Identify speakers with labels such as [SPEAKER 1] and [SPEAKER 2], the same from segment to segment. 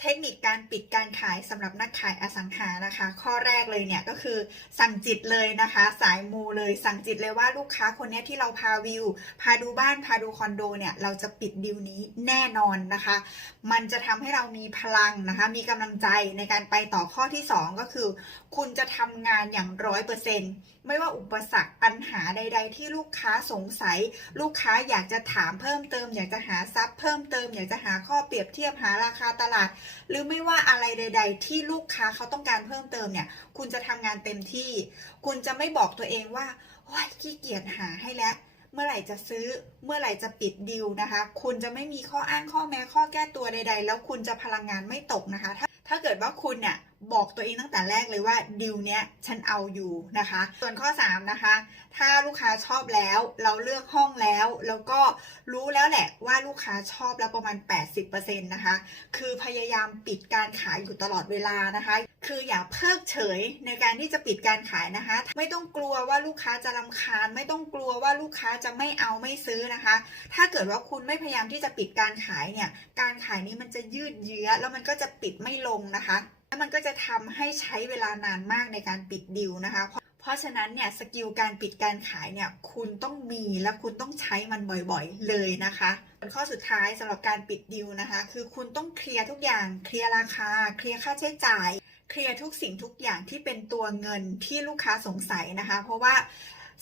[SPEAKER 1] เทคนิคการปิดการขายสำหรับนักขายอสังหานะคะ ข้อแรกเลยเนี่ยก็คือสั่งจิตเลยนะคะ สายมูเลยสั่งจิตเลยว่าลูกค้าคนนี้ที่เราพาวิว พาดูบ้านพาดูคอนโดเนี่ยเราจะปิดดีลนี้แน่นอนนะคะ มันจะทำให้เรามีพลังนะคะ มีกำลังใจในการไปต่อข้อที่ 2 ก็คือ คุณจะทำงานอย่างร้อยเปอร์เซ็นต์ไม่ว่าอุปสรรคปัญหาใด ๆ ที่ลูกค้าสงสัย ลูกค้าอยากจะถามเพิ่มเติม อยากจะหาซับเพิ่มเติม อยากจะหาข้อเปรียบเทียบหาราคาตลาดหรือไม่ว่าอะไรใด ๆ ที่ลูกค้าเขาต้องการเพิ่มเติมเนี่ย คุณจะทำงานเต็มที่ คุณจะไม่บอกตัวเองว่าโอ้ยขี้เกียจหาให้แล้ว เมื่อไหร่จะซื้อเมื่อไหร่จะปิดดีลนะคะ คุณจะไม่มีข้ออ้างข้อแม้ข้อแก้ตัวใด ๆ แล้วคุณจะพลังงานไม่ตกนะคะ ถ้าถ้าเกิดว่าคุณเนี่ยบอกตัวเองตั้งแต่แรกเลยว่าดีลเนี้ยฉันเอาอยู่นะคะ ส่วนข้อ 3 นะคะ ถ้าลูกค้าชอบแล้ว เราเลือกห้องแล้ว แล้วก็รู้แล้วแหละว่าลูกค้าชอบแล้วประมาณ 80%นะคะ คือพยายามปิดการขายอยู่ตลอดเวลานะคะ คืออย่าเพิกเฉยในการที่จะปิดการขายนะคะ ไม่ต้องกลัวว่าลูกค้าจะรำคาญ ไม่ต้องกลัวว่าลูกค้าจะไม่เอาไม่ซื้อนะคะ ถ้าเกิดว่าคุณไม่พยายามที่จะปิดการขายเนี่ย การขายนี้มันจะยืดเยื้อแล้วมันก็จะปิดไม่ลงนะคะ แล้วมันก็จะทำให้ใช้เวลานานมากในการปิดดิวนะคะ เพราะฉะนั้นเนี่ยสกิลการปิดการขายเนี่ยคุณต้องมีและคุณต้องใช้มันบ่อยๆเลยนะคะข้อสุดท้ายสำหรับการปิดดิวนะคะ คือคุณต้องเคลียร์ทุกอย่างเคลียร์ราคา เคลียร์ค่าใช้จ่าย เคลียร์ทุกสิ่งทุกอย่างที่เป็นตัวเงินที่ลูกค้าสงสัยนะคะ เพราะว่า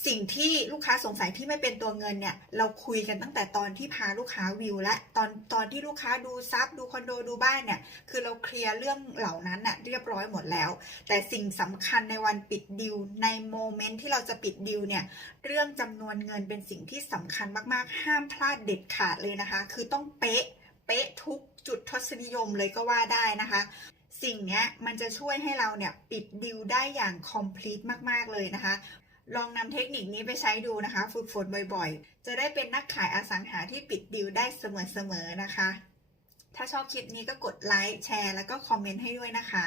[SPEAKER 1] สิ่งที่ลูกค้าสงสัยที่ไม่เป็นตัวเงินเนี่ย เราคุยกันตั้งแต่ตอนที่พาลูกค้าวิวและตอนตอนที่ลูกค้าดูซับดูคอนโดดูบ้านเนี่ย คือเราเคลียร์เรื่องเหล่านั้นน่ะเรียบร้อยหมดแล้ว แต่สิ่งสำคัญในวันปิดดิวในโมเมนต์ที่เราจะปิดดิวเนี่ย เรื่องจำนวนเงินเป็นสิ่งที่สำคัญมากๆ ห้ามพลาดเด็ดขาดเลยนะคะ คือต้องเป๊ะเป๊ะทุกจุดทศนิยมเลยก็ว่าได้นะคะสิ่งนี้มันจะช่วยให้เราเนี่ย ปิดดิวได้อย่าง complete มาก ๆ เลยนะคะ ลองนำเทคนิคนี้ไปใช้ดูนะคะ ฝึกฝนบ่อยๆ จะได้เป็นนักขายอสังหาที่ปิดดิวได้เสมอๆนะคะ ถ้าชอบคลิปนี้ก็กดไลค์แชร์แล้วก็คอมเมนต์ให้ด้วยนะคะ